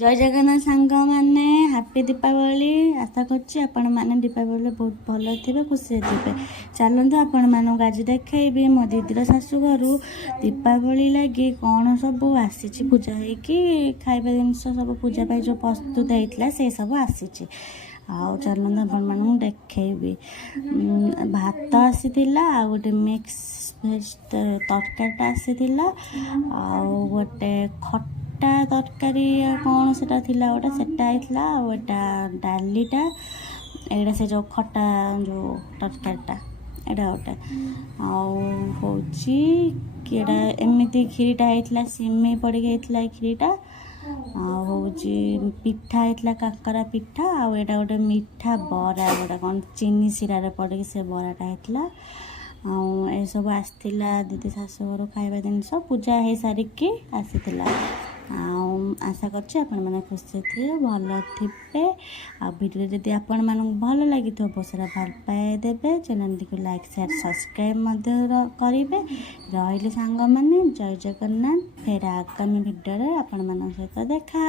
जय जगन्नाथ सांग मैंने हैप्पी दीपावली। आशा कर दीपावली बहुत भल थे खुशी थे। चलते आपण मानक आज देखी मो दीदीर शाशुघर दीपावली लगी कौन सब आसी पूजा होगी खाଇବା जिनस सब पूजा पाई जो प्रस्तुत होता से सब आसी चलते आपण मानक देखी भात आसी आ गोटे मिक्स भेज तरकारीटा आसी आ गोटे खट्टा तरकारी कौन से गोटे सेटा होता डालीटा एटा से जो खट्टा जो तरकारीटा एटा गोटे आटा एमती खीरीटा होता सिमेई पड़ी होता खीरीटा पिठा होता काकरा पिठा आटा गोटे मीठा बरा गोटा कौन चीनी सिरा पड़ से बराटा होता ये सब आसला दीदी शाशुघर खाଇବା जिनस पूजा हो सारिकी आसीला। आशा कर खुशी थे भल थे भिडियो जदि आपण मानक भल लगी बहुत सारा भल पाए देवे चैनल को लाइक शेयर सब्सक्राइब करेंगे रही सांग मैंने जय जगन्नाथ फेर आगामी भिडियो आपण मान सहित देखा।